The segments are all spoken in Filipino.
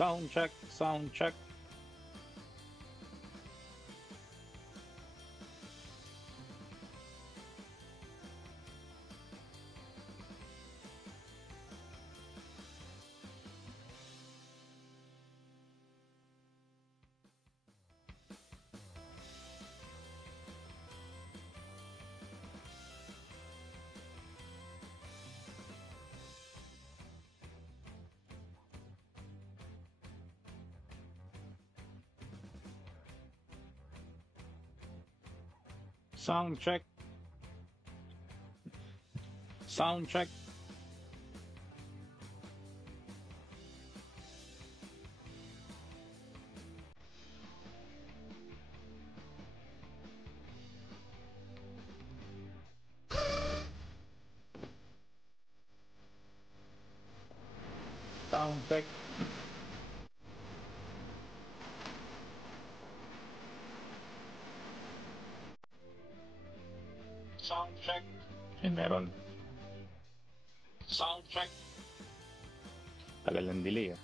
Sound check, sound check. Sound check. Sound check. Sound check. Sound check. Meron. Sound check. Tagal ng delay ah.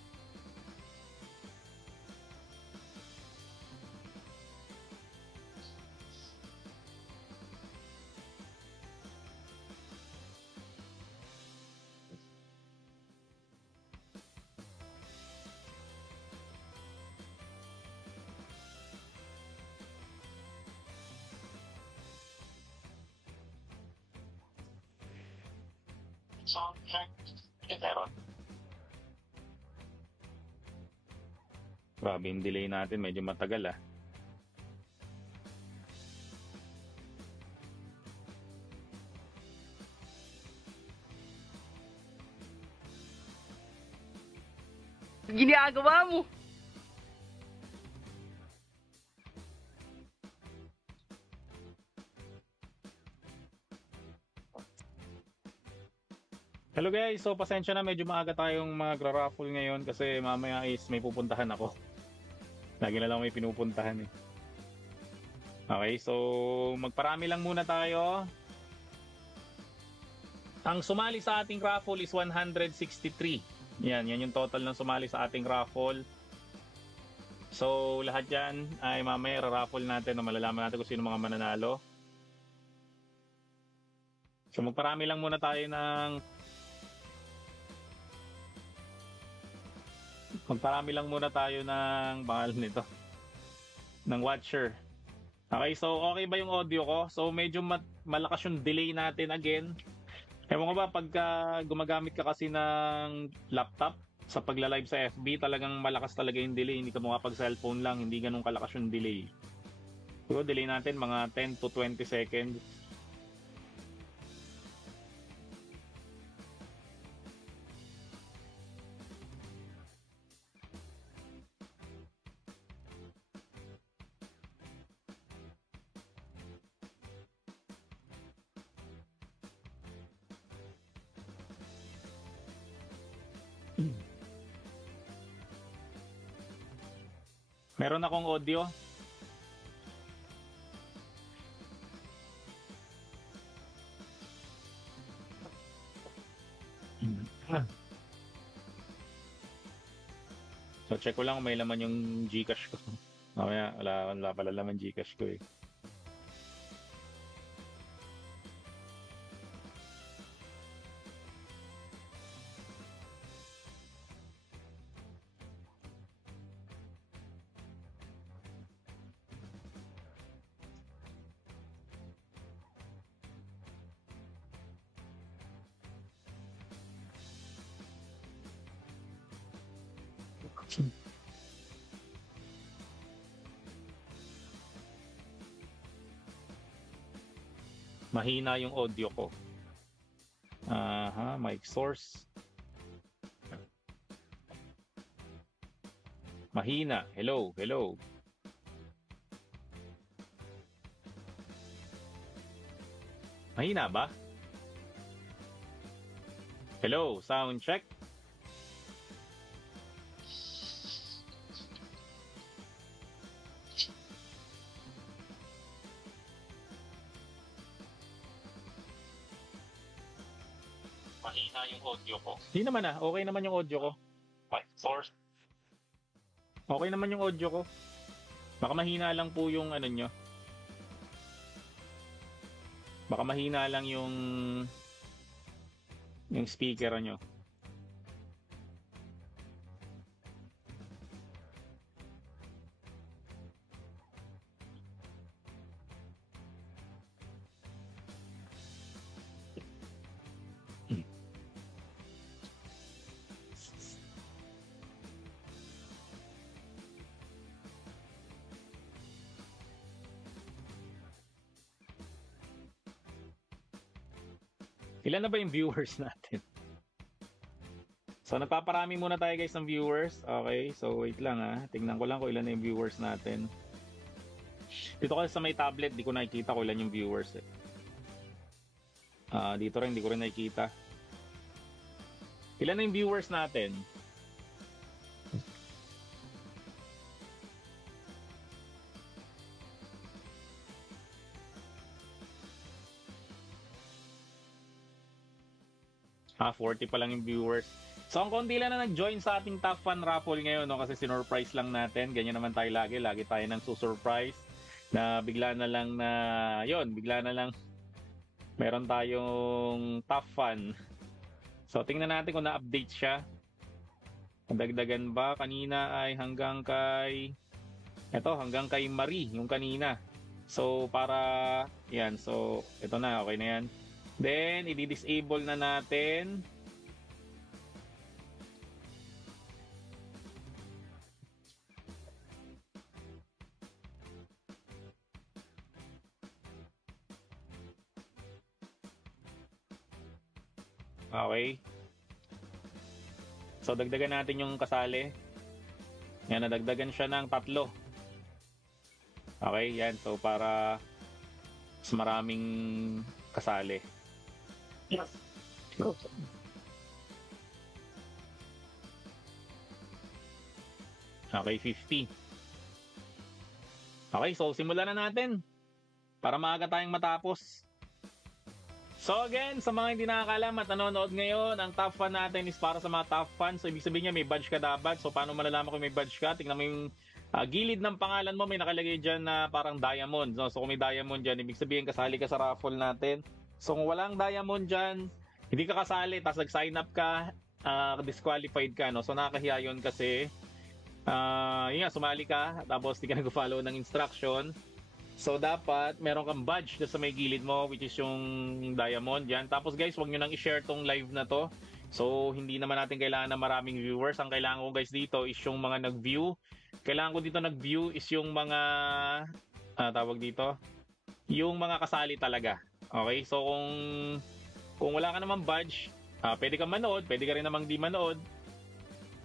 Sound check. Meron. Grabe yung delay natin, medyo matagal ah. Ginagawa mo. Hello guys, so pasensya na medyo maaga tayong magra-raffle ngayon kasi mamaya is may pupuntahan ako. Lagi na lang may pinupuntahan eh. Okay, so magparami lang muna tayo. Ang sumali sa ating raffle is 163. Yan yung total ng sumali sa ating raffle. So lahat yan ay mamaya ra-raffle natin na malalaman natin kung sino mga mananalo. So magparami lang muna tayo ng bahal nito ng watcher. Okay, so okay ba yung audio ko? So medyo malakas yung delay natin again. Ewan ko ba pagka gumagamit ka kasi ng laptop sa pagla-live sa FB, talagang malakas talaga yung delay. Hindi ka makapag cellphone lang, hindi ganun kalakas yung delay. So delay natin mga 10 to 20 seconds. Meron akong audio. So check ko lang kung may laman yung GCash ko. Mamaya wala pala laman GCash ko eh. Mahina yung audio ko. Aha, mic source. Mahina. Hello, hello. Mahina ba? Hello, sound check. Mahina yung audio ko. Hindi naman okay naman yung audio ko. Mic source. Okay naman yung audio ko. Baka mahina lang po yung ano nyo. Baka mahina lang yung speaker nyo. Ilan na ba yung viewers natin? So, nagpaparami muna tayo guys ng viewers. Okay, so wait lang Tingnan ko lang kung ilan na yung viewers natin. Dito kasi sa may tablet, di ko nakikita kung ilan yung viewers dito rin, di ko rin nakikita. Ilan na yung viewers natin? 40 pa lang yung viewers. So, ang konti lang na nag-join sa ating Top Fun Raffle ngayon, no? Kasi sinurprise lang natin. Ganyan naman tayo lagi. Lagi tayo nang susurprise na bigla na lang meron tayong Top Fun. So, tingnan natin kung na-update siya. Dagdagan ba? Kanina ay hanggang kay Marie, yung kanina. So, yan. So, ito na. Okay na yan. Then, i-disable na natin. Okay. So, dagdagan natin yung kasali. Yan, nadagdagan siya ng 3. Okay, yan. So, para mas maraming kasali. Yes. Okay, 50. Okay, so simulan na natin para maaga tayong matapos. So again, sa mga hindi nakakalam at nanonood ngayon, ang top fan natin is para sa mga top fans. So ibig sabihin niya may badge ka dapat. So paano malalaman kung may badge ka? Tingnan mo yung gilid ng pangalan mo, may nakalagay dyan na parang diamond. So kung may diamond dyan, ibig sabihin kasali ka sa raffle natin. So kung walang diamond dyan, hindi ka kasali, tapos nag-sign up ka, disqualified ka. No? So nakakahiya yun kasi yun nga, sumali ka, tapos hindi ka nag-follow ng instruction. So dapat meron kang badge sa may gilid mo, which is yung diamond yan. Tapos guys, wag nyo nang i-share tong live na to. So hindi naman natin kailangan ng maraming viewers. Ang kailangan ko guys dito is yung mga nag-view. Kailangan ko dito nag-view is yung mga tawag dito, yung mga kasali talaga. Okay, so kung wala ka namang badge, pwede kang manood, pwede ka rin namang di manood.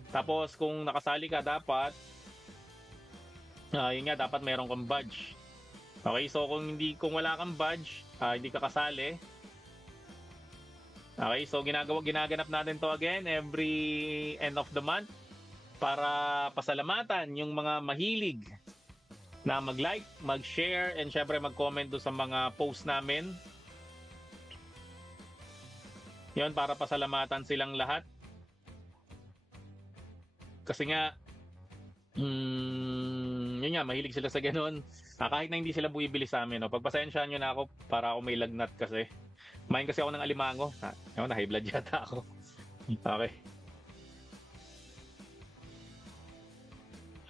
Tapos kung nakasali ka, dapat yun nga, dapat meron kang badge. Okay, so kung wala kang badge, hindi ka kasali. Okay, so ginaganap natin to again every end of the month para pasalamatan yung mga mahilig na mag-like, mag-share, and syempre mag-comment do sa mga post namin. Yun, para pasalamatan silang lahat. Kasi nga, yun nga, mahilig sila sa ganun. Kahit na hindi sila bumibili sa amin, no? Pagpasensyahan nyo na ako para ako may lagnat kasi. Main kasi ako ng alimango. Na high blood yata ako. Okay.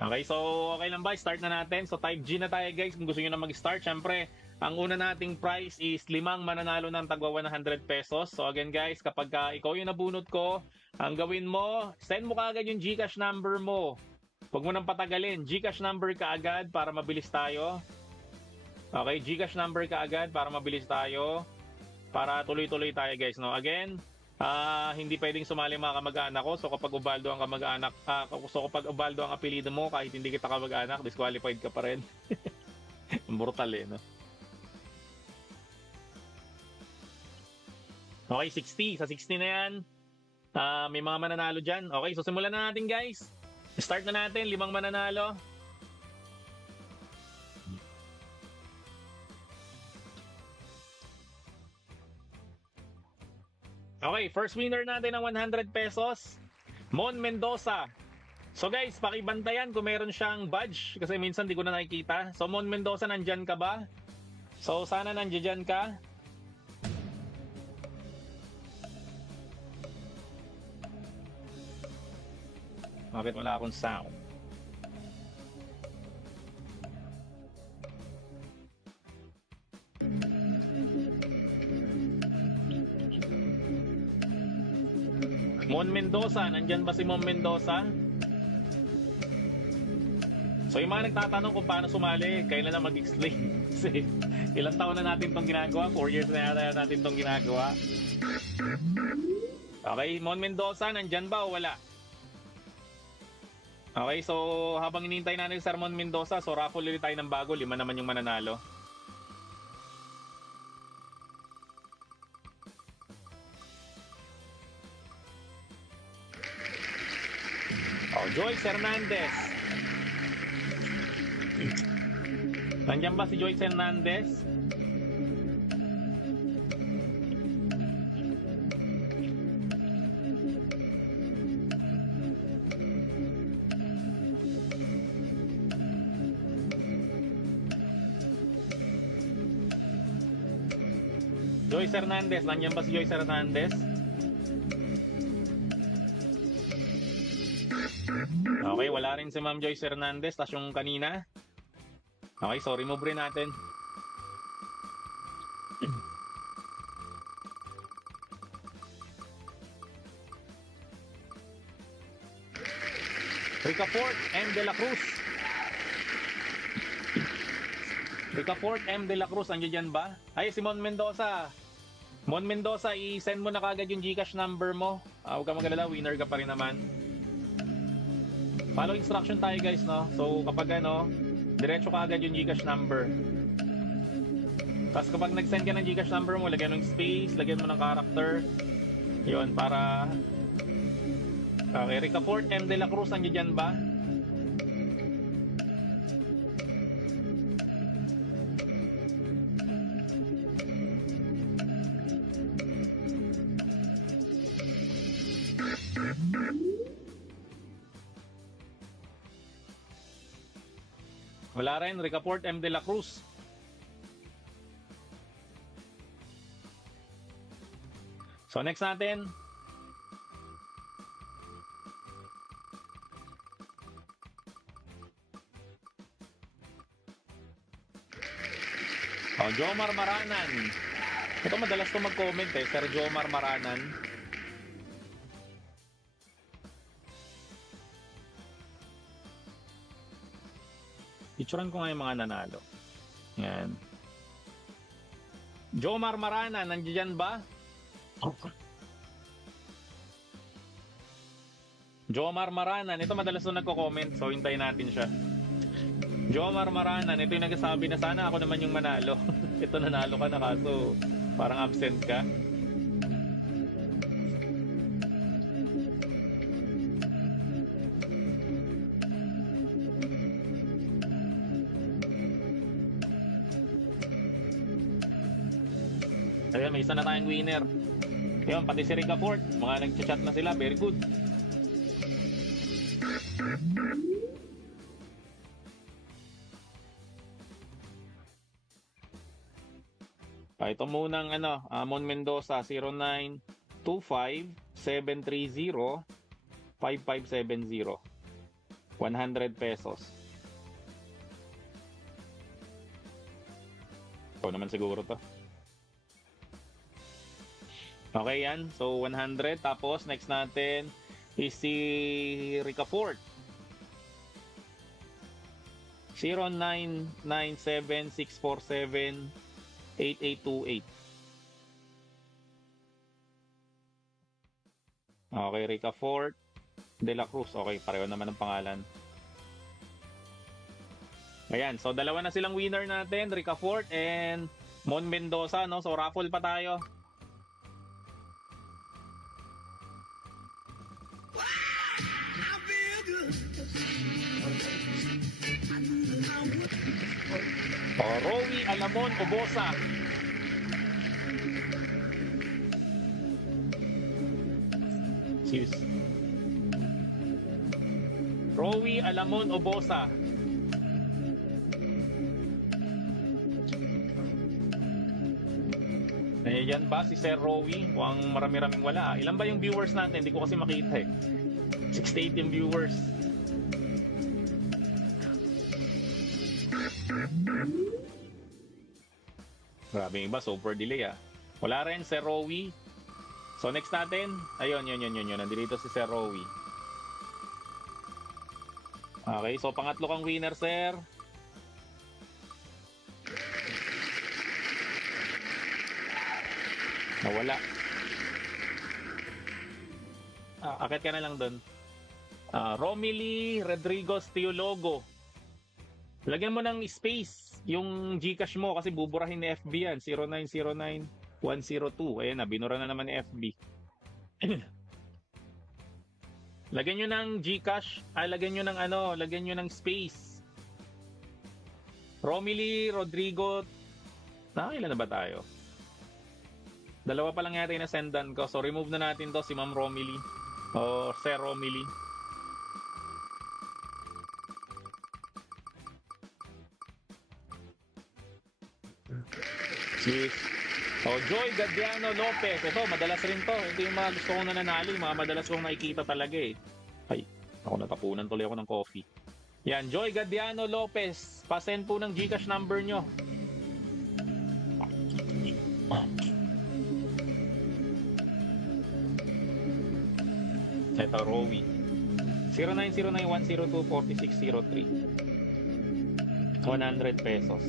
Okay, so okay lang ba? Start na natin. So type G na tayo guys kung gusto nyo na mag-start. Siyempre, ang una nating prize is 5 mananalo ng tagwa 100 pesos. So again guys, kapag ikaw yung nabunot ko, ang gawin mo, send mo kaagad yung GCash number mo. Huwag mo nang patagalin. GCash number ka agad para mabilis tayo. Okay, GCash number ka agad para mabilis tayo. Para tuloy-tuloy tayo guys. No? Again, hindi pwedeng sumali mga kamag-anak ko. So kapag Ubaldo ang kamag-anak, kapag Ubaldo ang apelido mo, kahit hindi kita kamag-anak, disqualified ka pa rin. Brutal no? Okay, 60. Sa 60 na yan, may mga mananalo dyan. Okay, so simulan na natin guys. Start na natin, 5 mananalo. Okay, first winner natin ng 100 pesos, Mon Mendoza. So guys, pakibantayan kung meron siyang badge kasi minsan di ko na nakikita. So Mon Mendoza, nandyan ka ba? So sana nandyan ka. Bakit wala akong sound? Mon Mendoza, nandyan ba si Mon Mendoza? So yung mga nagtatanong kung paano sumali, kailan na mag-explain. Kasi ilang taon na natin itong ginagawa, 4 years na yata natin itong ginagawa. Okay, Mon Mendoza, nandyan ba o wala? Okay, so habang inintay natin si Mon Mendoza, so raffle ulit tayo ng bago, 5 naman yung mananalo. Oh, Joyce Hernandez. Nandiyan ba si Joyce Hernandez? Joyce Hernandez, nandiyan ba si Joyce Hernandez? Okay, wala rin si Ma'am Joyce Hernandez, tas yung kanina. Okay, so remove rin natin. Ricafort M. De La Cruz. Ricafort M. De La Cruz, nandiyan ba? Ay, si Mon Mendoza. Mon Mendoza, i-send mo na kagad yung GCash number mo. Huwag ka magalala, winner ka pa rin naman. Follow instruction tayo guys, no? So kapag diretso ka agad yung GCash number. Tapos kapag nag-send ka ng GCash number mo, lagyan mo ng space, lagyan mo ng character. Yun, para... Okay, Ricafort M. De La Cruz, nandiyan ba? Wala rin, Ricafort M. De La Cruz. So next natin. Jomar Maranan. Ito madalas ko mag-comment Sir Jomar Maranan. Picturean ko nga yung mga nanalo. Yan. Jomar Maranan, nandiyan ba? Jomar Maranan, ito madalas na nagko-comment, so hintayin natin siya. Jomar Maranan, ito yung nagsasabi na sana ako naman yung manalo. Ito nanalo ka na kaso parang absent ka. Ayan, may isa na tayong winner. Ayan, pati si Ricafort. Mga nag-chat na sila. Very good. Ito munang Mon Mendoza 0925-730-5570. 100 pesos. Ito naman siguro to. Okay yan. So 100. Tapos next natin is si Ricafort. 0997-647-8828. Okay, Ricafort De La Cruz. Okay, pareho naman ang pangalan. Ayan, so dalawa na silang winner natin, Ricafort and Mon Mendoza, no? So raffle pa tayo. Rowie Alamon Obosa. Cheers. Rowie Alamon Obosa. Ayan ba si Sir Rowie? Mukhang marami-raming wala. Ilan ba yung viewers natin? Hindi ko kasi makita eh. 68 yung viewers. Grabe yung iba, super delay ah. Wala rin, Sir Rowie. So next natin, ayun, yun. Nandito si Sir Rowie. Okay, so pangatlo kang winner, Sir. Nawala. Akit ka na lang doon. Romily Rodriguez Teologo. Lagyan mo ng space yung Gcash mo kasi buburahin ni FB yan. 0909-102. Ayan na, binura na naman ni FB. Lagyan nyo ng Gcash. Lagyan nyo ng lagyan nyo ng space. Romily Rodrigo. Nakailan na ba tayo? Dalawa pa lang yata yung nasendan ko. So remove na natin to si Ma'am Romily. O Sir Romily. Yes. Joy Gadiano Lopez. Ito, madalas rin to. Ito yung mga gusto kong nananalo. Yung mga madalas kong nakikita talaga eh. Ay, ako natapunan tuloy ako ng coffee. Yan, Joy Gadiano Lopez. Pasend po ng Gcash number nyo. Ito, Rowie. 0909-102-4603. 100 pesos.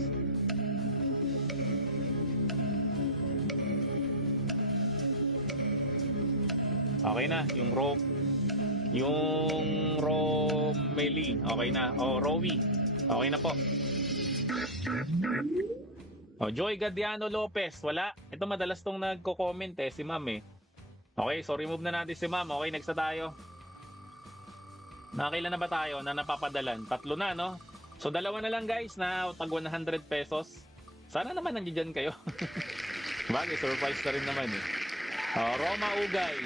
Okay na, yung Romely, okay na. Rowie, okay na po. Joy Gadiano Lopez, wala. Ito madalas tong nagko-comment si ma'am eh. Okay, so remove na natin si ma'am. Okay, next na tayo. Nakakailan na ba tayo na napapadalan? 3 na, no? So dalawa na lang guys na tag 100 pesos. Sana naman nandiyan kayo. Bagay, surprise na rin naman eh. Roma Ugay.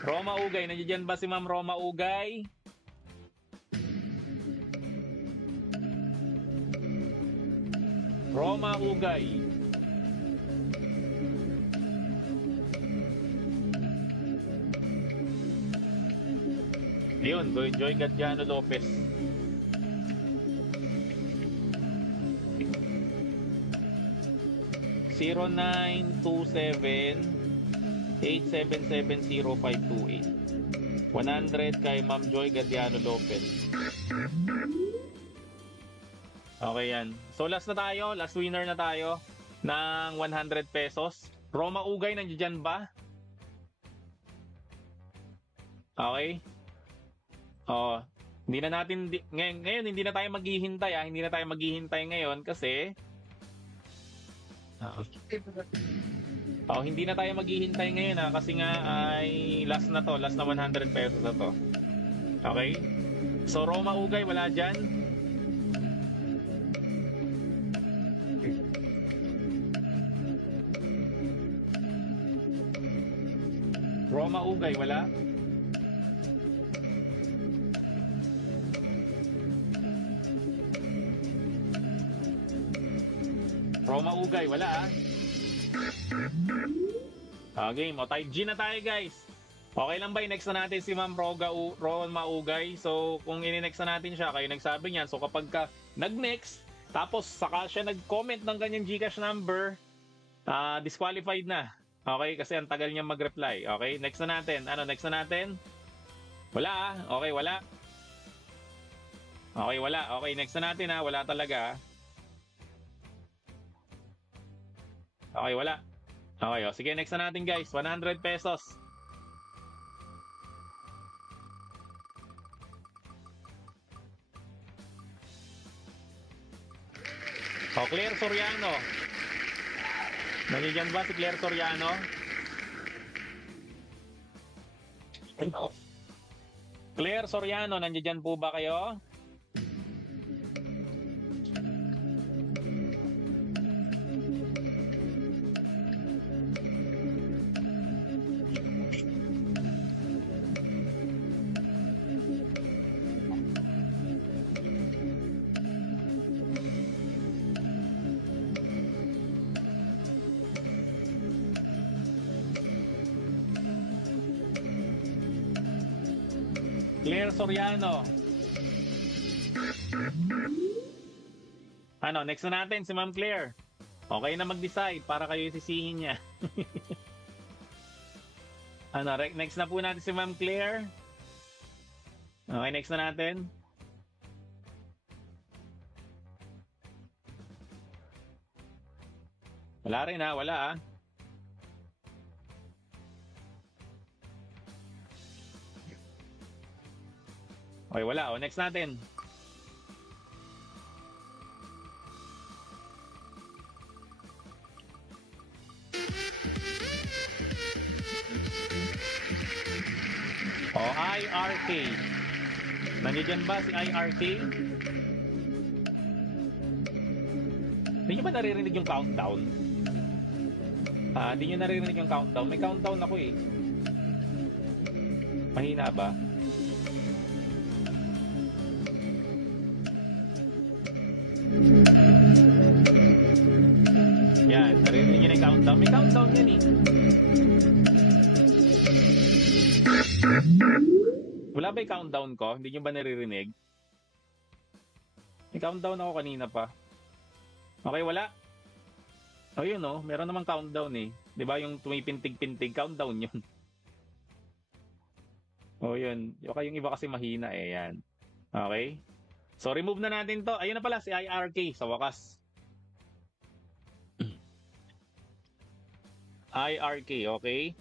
Roma Ugay, nandiyan ba si Ma'am Roma Ugay? Roma Ugay. Ayun, Joy Gadiano Lopez. (0927-877-0528) 100 kay Ma'am Joy Gadiano Lopez. Okay yan. So last na tayo, last winner na tayo ng 100 pesos. Roma Ugay, nandiyan ba? Okay. Hindi na natin ngayon hindi na tayo maghihintay hindi na tayo maghihintay ngayon kasi hindi na tayo maghihintay ngayon kasi nga ay last na 100 pesos na to. Okay? So Roma Ugay, wala dyan. Roma Ugay, wala. Roma Ugay, wala Okay, type G na tayo guys. Okay lang ba i-next na natin si Ma'am Roma Ugay? So kung i-next na natin siya, kayo nagsabi niyan. So kapag ka nag-next, tapos saka siya nag-comment ng kanyang Gcash number, disqualified na. Okay, kasi ang tagal niya mag-reply. Okay, next na natin. Next na natin? Wala Okay, wala. Okay, wala. Okay, next na natin wala talaga Okay, wala. Okay, sige, next na natin guys. 100 pesos. Claire Soriano. Nandiyan ba si Claire Soriano? Claire Soriano, nandiyan po ba kayo? Claire Soriano. Ano, next na natin si Ma'am Claire. Okay na mag-decide para kayo sisihin niya. Ano, next na po natin si Ma'am Claire. Okay, next na natin. Wala rin ha, wala ha. Okay, wala. O, next natin. O, IRK. Nandiyan ba si IRK? Hindi nyo ba naririnig yung countdown? Hindi nyo naririnig yung countdown. May countdown ako eh. Mahina ba? Yan, naririnig nyo na yung countdown. May countdown yan eh. Wala ba yung countdown ko? Hindi nyo ba naririnig? May countdown ako kanina pa. Okay, wala. O yun o, meron namang countdown eh. Di ba yung tumipintig-pintig, countdown yun. O yun, yung iba kasi mahina eh, yan. Okay? So remove na natin to. Ayun na pala si IRK sa wakas. IRK, okay?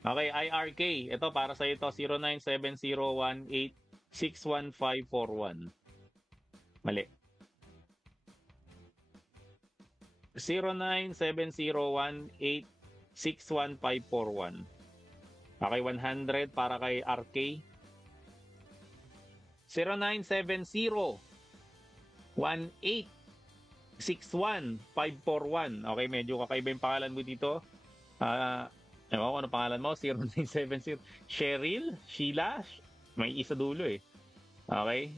Okay, IRK. Ito para sa ito 097018615541. Mali. 097018615541. Okay, 100 para kay RK. 0970-1861-541. Okay, medyo kakaiba yung pangalan mo dito. Ewan ko ano pangalan mo? 0970. Cheryl? Sheila? May isa dulo eh. Okay.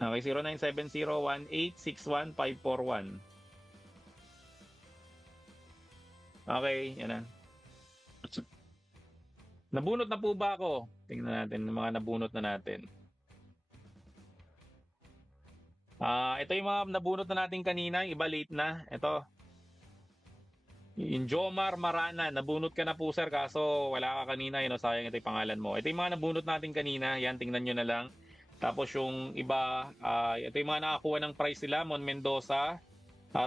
Okay, 0970-1861-541. Okay, yan na. Nabunot na po ba ako? Tingnan natin yung mga nabunot na natin. Ito yung mga nabunot na natin kanina. Iba late na. Ito. Yung Jomar Marana. Nabunot ka na po sir. Kaso wala ka kanina. Yun, sayang ito yung pangalan mo. Ito yung mga nabunot natin kanina. Yan, tingnan nyo na lang. Tapos yung iba. Ito yung mga nakakuha ng prize sila. Mon Mendoza.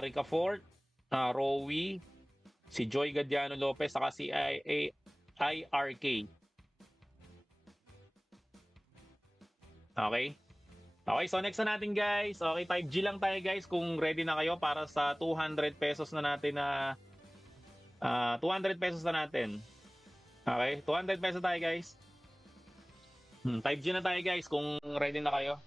Rica Fort. Rowie. Si Joy Gadiano Lopez. Saka si IRK. Okay? Okay, so next na natin guys. Okay, type G lang tayo guys kung ready na kayo para sa 200 pesos na natin na 200 pesos na natin. Okay, 200 pesos tayo guys. Type G na tayo guys kung ready na kayo.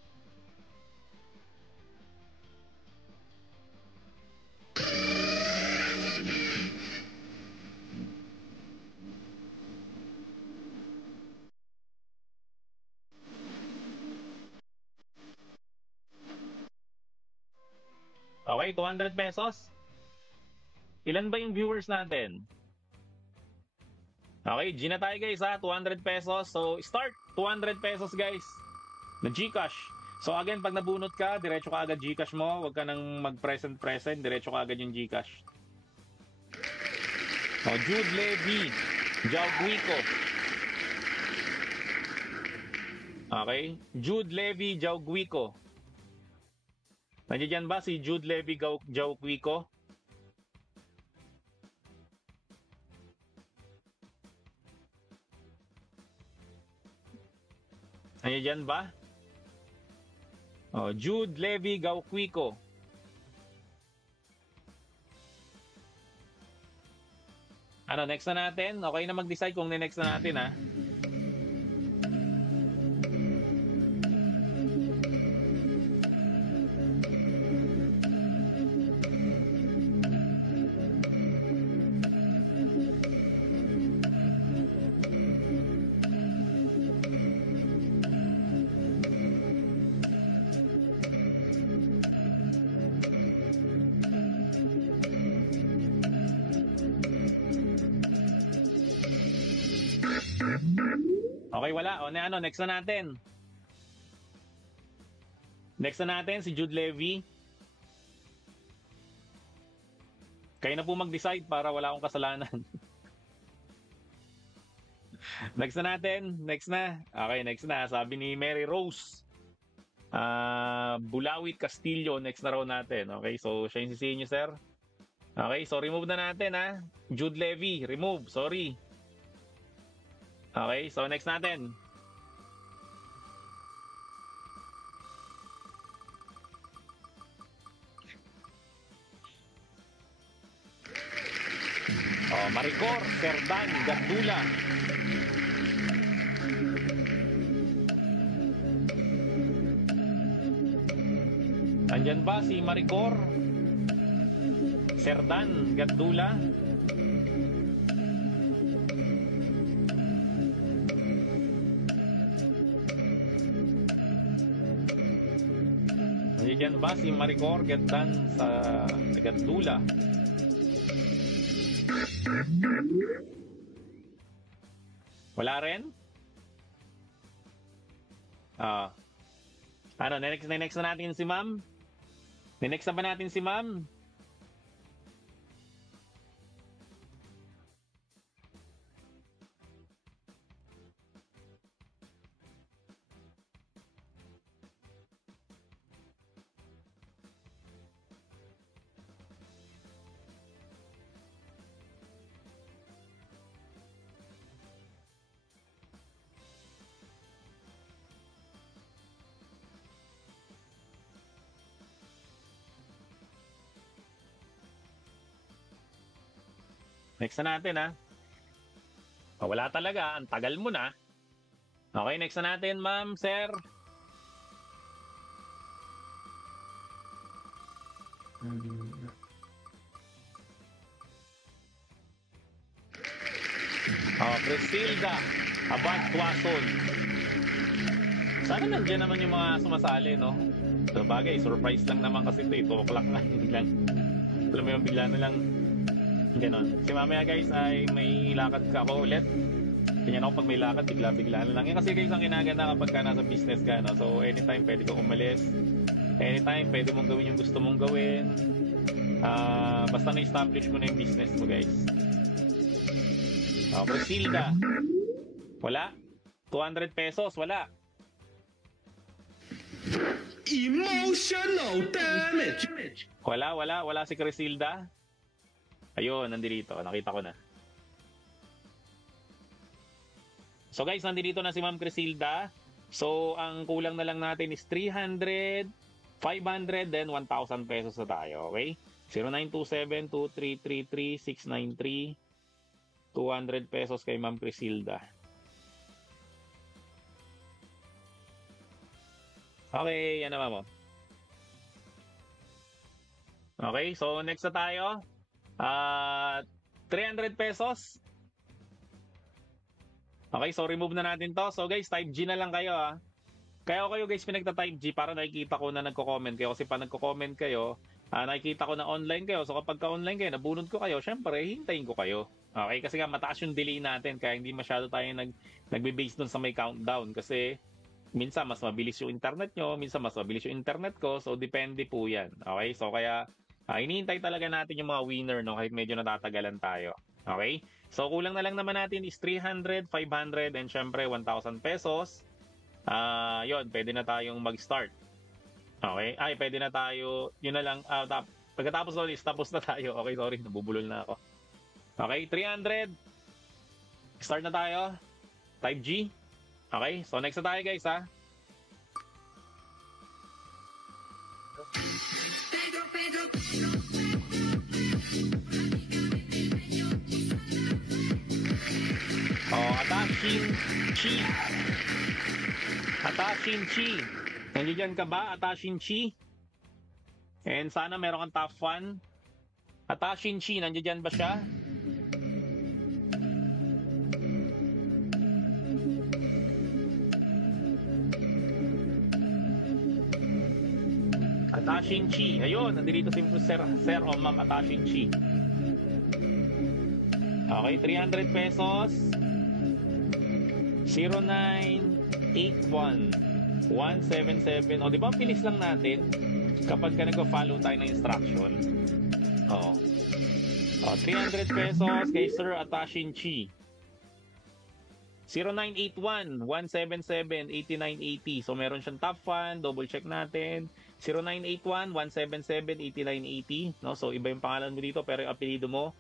Okay, 200 pesos. Ilan ba yung viewers natin? Okay, G na tayo guys ha, 200 pesos. So, start, 200 pesos guys. Na Gcash. So again, pag nabunot ka, diretso ka agad Gcash mo. Huwag ka nang mag-present, diretso ka agad yung Gcash. So, Jude Levy, Jauguico. Okay, Jude Levy, Jauguico. Nandiyan ba si Jude Levy Jauguico? Nandiyan ba? Jude Levy Gauquico. Ano, next na natin? Okay na mag-decide kung next na natin ha. Okay, wala. O, ano, next na natin. Next na natin, si Jude Levy. Kayo na po mag-decide para wala akong kasalanan. Next na natin. Next na. Okay, next na. Sabi ni Mary Rose. Bulawit Castillo. Next na raw natin. Okay, so siya yung sisihin nyo, sir. Okay, so remove na natin, ha. Jude Levy, remove. Sorry. Okay, so next natin. Oh, Maricor, Serdan, Gardula. Andyan ba si Maricor, Serdan, Gardula? Andyan ba si Maricor, Serdan sa Gardula? Wala rin? Ano, next na natin si ma'am? Next na ba natin si ma'am? Next na natin, ha? Wala talaga. Ang tagal mo na. Okay, next na natin, ma'am, sir. Priscilda Abad Tuason. Sana nandiyan naman yung mga sumasali, no? So, bagay, surprise lang naman kasi ito. 2 o'clock na. Biglang, alam mo yung bigla na lang ganon. Si mamaya guys ay may lakad ka ako ulit. Tingnan ako pag may lakad, bigla-bigla na lang. Yan kasi guys ang kinaganda kapag ka nasa business ka, no? So anytime pwede kang umalis. Anytime pwede mong gawin yung gusto mong gawin. Basta na-establish mo na yung business mo, guys. Priscilda. Wala. 200 pesos, wala. Emotional damage. Wala si Crisilda. Ayun, nandito. Nakita ko na. So guys, nandito na si Ma'am Crisilda. So, ang kulang na lang natin is 300, 500, then 1,000 pesos na tayo. Okay? 0927-2333-693. 200 pesos kay Ma'am Crisilda. Okay, yan naman mo. Okay, so next na tayo. 300 pesos. Okay, so remove na natin to. So guys, type G na lang kayo, ha. Kaya kayo guys pinagta-type G para nakikita ko na nagko-comment kayo. Kasi pa nagko-comment kayo, nakikita ko na online kayo. So kapag ka-online kayo, nabunod ko kayo, syempre, hintayin ko kayo. Okay, kasi nga mataas yung delay natin. Kaya hindi masyado tayo nagbe-base dun sa may countdown. Kasi minsan mas mabilis yung internet nyo, minsan mas mabilis yung internet ko. So depende po yan. Okay, so kaya hinihintay talaga natin yung mga winner, no, kahit medyo natatagalan tayo. Okay? So, kulang na lang naman natin is 300, 500, and syempre 1,000 pesos. Yun, pwede na tayong mag-start. Okay? Ay, pwede na tayo, yun na lang, pagkatapos doon is tapos na tayo. Okay, sorry, nabubulol na ako. Okay, 300. Start na tayo. Type G. Okay, so next na tayo guys, ha. Atashin Chi. Nandiyan ka ba, Atashin Chi? And sana meron kang top 1. Atashin Chi, nandiyan ba siya? Atashin Chi. Ayun, nandito si Sir o Ma'am Atashin Chi. Okay, 300 pesos. 0981 177. O, di ba, pilis lang natin kapag ka nag-follow tayo ng instruction. Oo. O, 300 pesos kay Sir Atashin Chi. 0981 177 8980. So, meron siyang top fan. Double check natin. 0981 177 8980. No? So, iba yung pangalan mo dito, pero yung apelido mo,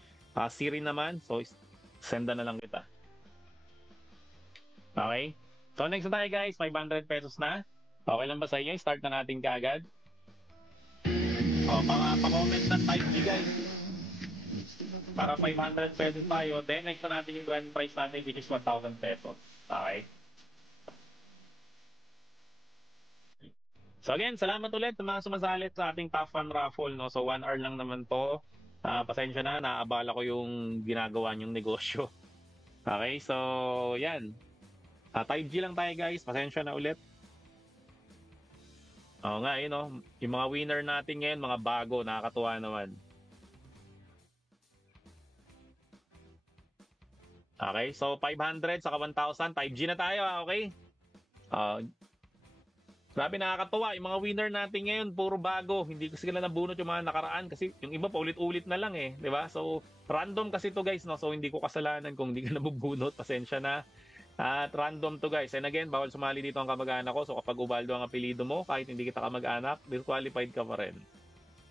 Siri naman. So, senda na lang kita. Okay? So, next na tayo guys. 500 pesos na. Okay lang ba sa inyo? Start na natin kaagad. O, pa-comment na type nyo guys. Para 500 pesos tayo. Then, next na natin yung grand prize natin, which is 1,000 pesos. Okay? So again, salamat ulit sa mga sumasalit sa ating top fun raffle. No? So 1 hour lang naman to. Pasensya na, naabala ko yung ginagawa niyong negosyo. Okay, so yan. Type G lang tayo guys, pasensya na ulit. Oo nga, yun, no? Yung mga winner natin ngayon, mga bago, nakakatuwa naman. Okay, so 500 saka 1,000, type G na tayo, okay? Grabe, nakakatuwa. Yung mga winner natin ngayon, puro bago. Hindi kasi sila nabunot yung mga nakaraan kasi yung iba pa ulit-ulit na lang eh. Di ba? So, random kasi to guys, no? So, hindi ko kasalanan kung hindi ka nabubunot. Pasensya na. At random to guys. And again, bawal sumali dito ang kamag-anak ko. So, kapag Ubaldo ang apelido mo, kahit hindi kita kamag-anak, disqualified ka pa rin.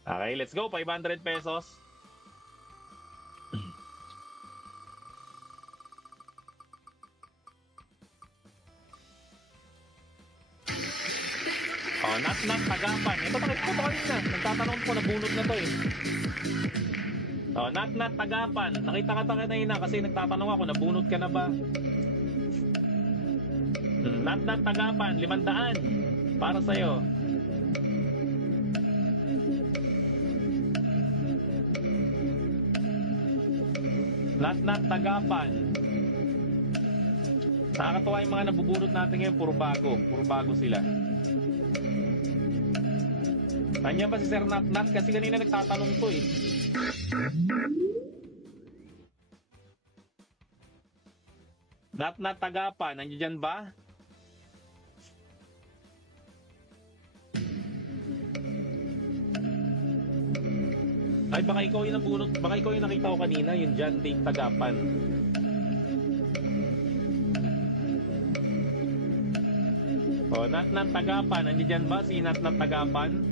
Okay, let's go. 500 pesos. Oh, not tagapan. Ito kanina. Nagtatanong ko, nabunot na to eh. Oh, not tagapan. Nakita ka kanina kasi nagtatanong ako, nabunot ka na ba? Not tagapan, 500. Para sa'yo. Not tagapan. Nakakatawa yung mga nabubunot natin ngayon, puro bago sila. Nandiyan ba si Sir Nat? Kasi kanina nagtatanong to eh. Nat tagapan, nandiyan ba? Ay, baka ikaw yung nabunot, baka ikaw yung nakita ko kanina, yung John Dave Tagapan. O, Nat Tagapan, nandiyan ba si Nat Tagapan?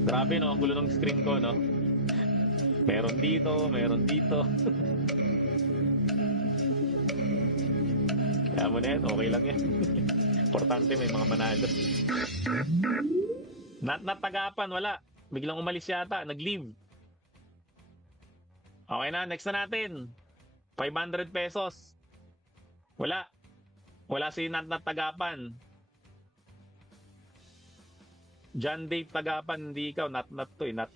Grabe no, ang gulo ng screen ko no. Meron dito. Kaya mo na yan, okay lang yan. Importante may mga manalo. Nat Tagapan, wala. Biglang umalis yata, nag-leave. Okay na, next na natin. 500 pesos. Wala si Nat Tagapan. John Dave Tagapan, hindi ikaw. Nat to eh, Nat.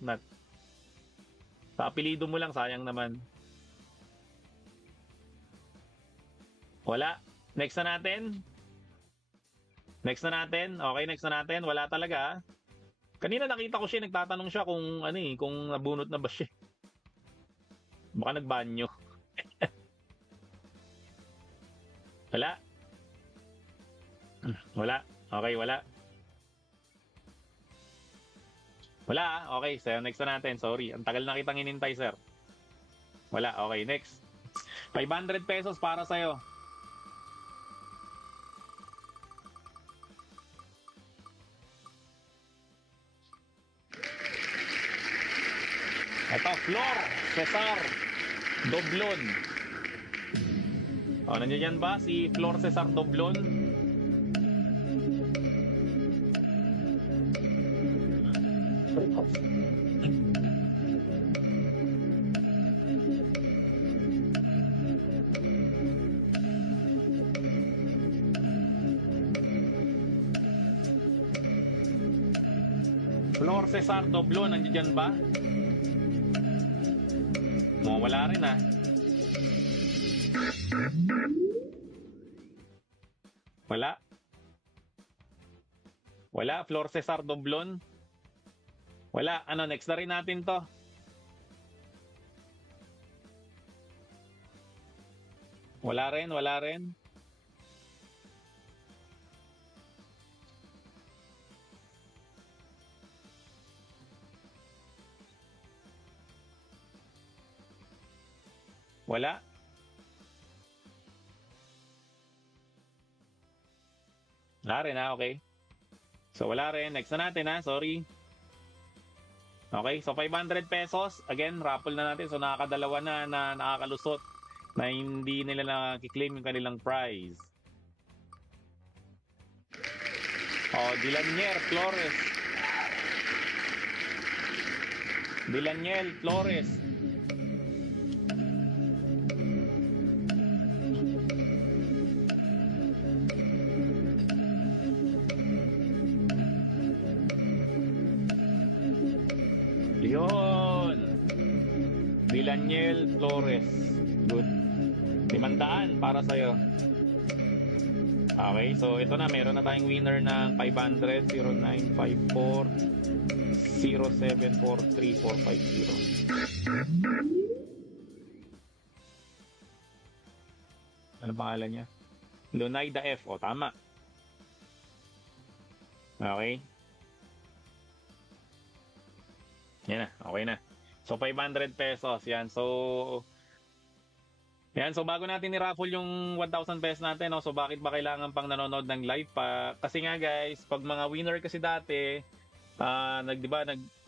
Sa apelido mo lang, sayang naman. Wala. Next na natin. Okay, next na natin. Wala talaga. Kanina nakita ko siya, nagtatanong siya kung kung nabunot na ba siya. Baka nagbanyo. Wala. Okay, wala. Wala. Okay, sir. Next na natin. Sorry. Ang tagal na kitang inintay, sir. Wala. Okay, next. 500 pesos para sa'yo. Ito, Flor Cesar Doblon. O, nandiyan ba si Flor Cesar Doblon? Flor Cesar Doblon, nandiyan ba? Wala rin ah. Wala, Flor Cesar Doblon. Wala, next na rin natin to. Wala rin, wala rin. Wala. Wala rin ha, okay. So wala rin. Next na natin ha, sorry. Okay, so 500 pesos. Again, raffle na natin. So nakakadalawa na nakakalusot na hindi nila nakiklaim yung kanilang prize. Dilanier Flores. Dilaniel Flores. Yun. Dilaniel Flores. Good. 500 para sa'yo. Okay, so ito na. Meron na tayong winner ng 500. 0954 07434540. Ano pangalan niya? Lonaida F. O, tama. Okay. Yan na, okay na. So 500 pesos, yan. So bago natin ni-raffle yung 1,000 pesos natin, no? So bakit ba kailangan pang nanonood ng live pa? Kasi nga guys, pag mga winner kasi dati,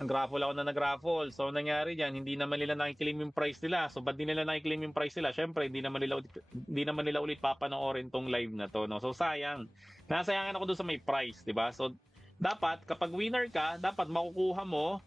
nag-raffle ako na nag-raffle. So nangyari diyan, hindi naman nila nakiklaim yung price nila. So ba't di nila nakiklaim yung price nila? Syempre, hindi naman nila ulit papanoorin tong live na to, no? So sayang. Nasayangan ako doon sa may price, 'di ba? So dapat kapag winner ka, dapat makukuha mo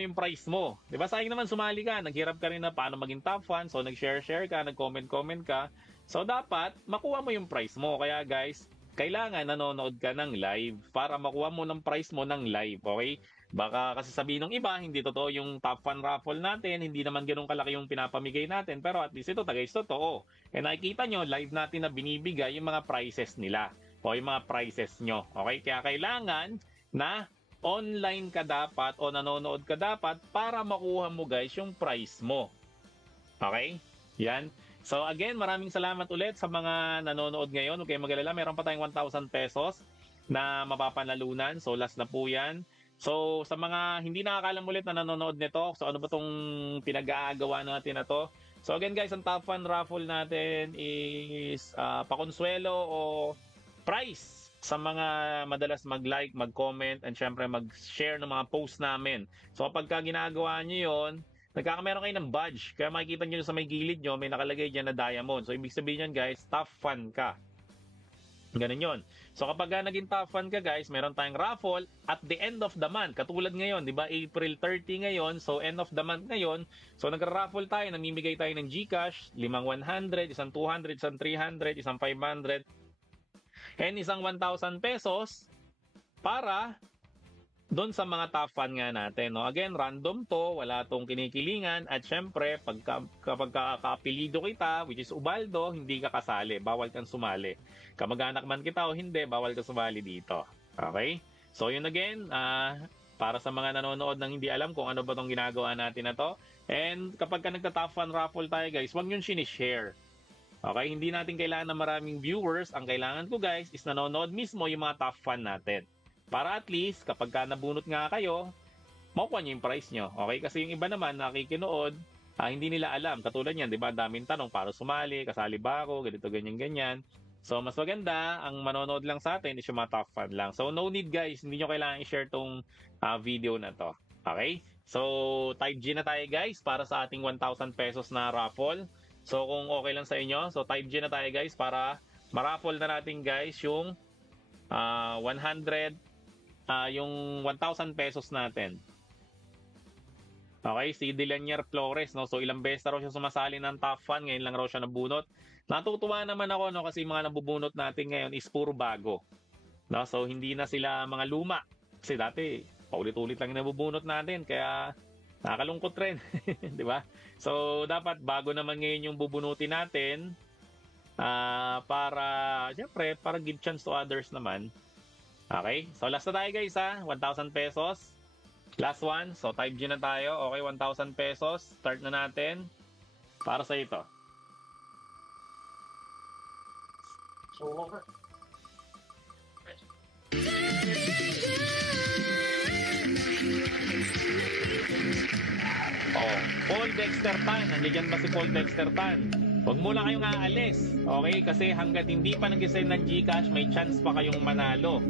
yung price mo. 'Di ba? Sayang naman sumali ka, naghirap ka rin na paano maging top fan, so nag-share ka, nag-comment ka. So dapat makuha mo yung price mo. Kaya guys, kailangan nanonood ka ng live para makuha mo ng price mo ng live, okay? Baka kasi sabihin ng iba, hindi totoo yung top fan raffle natin, hindi naman ganoon kalaki yung pinapamigay natin, pero at least ito guys, totoo. E nakikita nyo, live natin na binibigay yung mga prizes nila o yung mga prizes nyo, okay? Kaya kailangan na online ka dapat o nanonood ka dapat para makuha mo guys yung prize mo. Okay? Yan. So again, maraming salamat ulit sa mga nanonood ngayon. Huwag kayong mag-alala, meron pa tayong 1,000 pesos na mapapanalunan. So last na po yan. So sa mga hindi nakakalam ulit na nanonood nito, so ano ba tong pinag-aagawa natin na to? So again guys, ang top fan raffle natin is pakonsuelo o prize sa mga madalas mag-like, mag-comment, and syempre mag-share ng mga post namin. So kapag ginagawa nyo yun, nagkakameron kayo ng badge. Kaya makikita nyo sa may gilid nyo, may nakalagay dyan na diamond. So ibig sabihin yan guys, top fan ka. Ganun yun. So kapag naging top fan ka guys, meron tayong raffle at the end of the month. Katulad ngayon, di ba? April 30 ngayon. So end of the month ngayon. So nagra-raffle tayo, namimigay tayo ng GCash, 5 100, isang 200, isang 300, isang 500, and isang 1,000 pesos para doon sa mga top fan nga natin. No? Again, random to, wala tong kinikilingan. At syempre, kapag kaapelido kita, which is Ubaldo, hindi ka kasali. Bawal kang sumali. Kamag-anak man kita o hindi, bawal ka sumali dito. Okay? So yun again, para sa mga nanonood nang hindi alam kung ano ba tong ginagawa natin na to. And kapag nagta-top fan raffle tayo guys, huwag nyo sinishare. Okay, hindi natin kailangan ng maraming viewers. Ang kailangan ko guys is nanonood mismo yung mga top fan natin. Para at least kapag nabunot nga kayo, makuha nyo yung price nyo. Okay, kasi yung iba naman nakikinood, hindi nila alam. Katulad yan, di ba? Daming tanong para sumali, kasali ba ako, ganito, ganyan. So mas maganda, ang manonood lang sa atin is yung mga top fan lang. So no need guys, hindi nyo kailangan i-share tong video na to. Okay, so type G na tayo guys para sa ating 1,000 pesos na raffle. So kung okay lang sa inyo, so type G na tayo guys para ma-raffle na natin guys yung 100, yung 1,000 pesos natin. Okay, si Dilanier Flores, no? So ilang beses na raw siya sumasali ng top fan, ngayon lang raw siya nabunot. Natutuwa naman ako, no? Kasi mga nabubunot natin ngayon is puro bago. No? So hindi na sila mga luma. Kasi dati, paulit-ulit lang nabubunot natin, kaya nakakalungkot rin, di ba? So, dapat bago naman ngayon yung bubunutin natin para, syempre, para give chance to others naman. Okay? So, last na tayo guys ha, 1,000 pesos. Last one. So, type G na tayo. Okay, 1,000 pesos. Start na natin. Para sa ito. Oh, Paul Dexter Tan. Nandiyan ba si Paul Dexter Tan? Huwag muna kayong aalis. Okay? Kasi hanggat hindi pa nag-send ng GCash, may chance pa kayong manalo.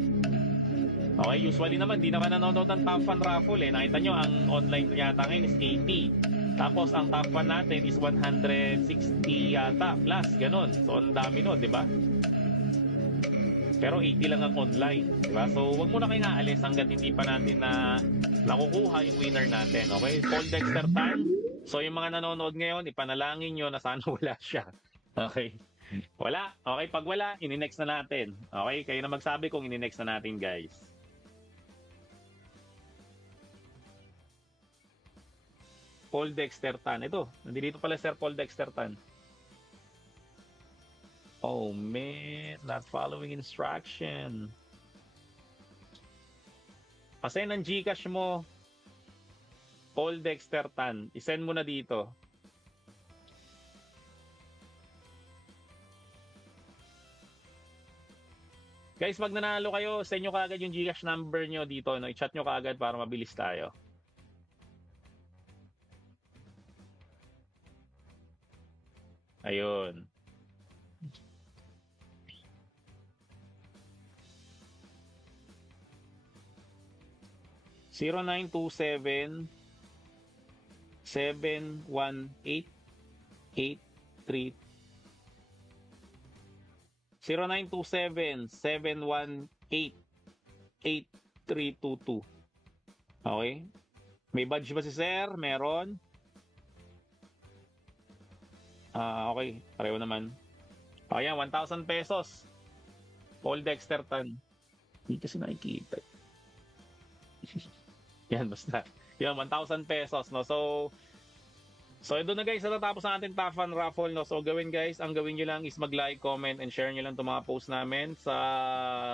Okay? Usually naman, di naman nanonood ng Top Fun Raffle eh. Nakita nyo, ang online yata ngayon is 80. Tapos ang Top Fun natin is 160 yata plus. Ganon. So, ang dami no, di ba? Pero 80 lang ang online. Di ba? So, huwag muna kayong aalis hanggat hindi pa natin na nakukuha yung winner natin. Okay? Paul Dexter Tan. So, yung mga nanonood ngayon, ipanalangin nyo na sana wala siya. Okay? Wala. Okay? Pag wala, ininext na natin. Okay? Kayo na magsabi kung ininext na natin, guys. Paul Dexter Tan. Ito. Nandito pala Sir Paul Dexter Tan. Oh, man. Not following instruction. Kasi ng GCash mo, Paul Dexter Tan, isend mo na dito. Guys, pag nanalo kayo, send nyo kaagad yung GCash number nyo dito. No? I-chat nyo kaagad para mabilis tayo. Ayun. Zero 0927 718 83 0927 718 8322. Okay? May badge ba si Sir? Meron? Okay. Pareho naman. Ayan, 1,000 pesos. Paul Dexter Tan. Hindi kasi nakikita. Yan, basta. Yan, 1,000 pesos, no? So ito na guys, natatapos ang ating Top Fun Raffle, no? So, ang gawin nyo lang is mag-like, comment, and share nyo lang itong mga post namin. Sa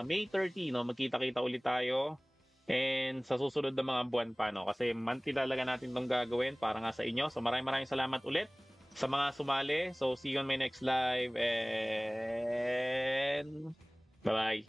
May 30, no? Magkita-kita ulit tayo. And sa susunod na mga buwan pa, no? Kasi monthly talaga natin itong gagawin para nga sa inyo. So, maraming salamat ulit sa mga sumali. So, see you on my next live and bye-bye.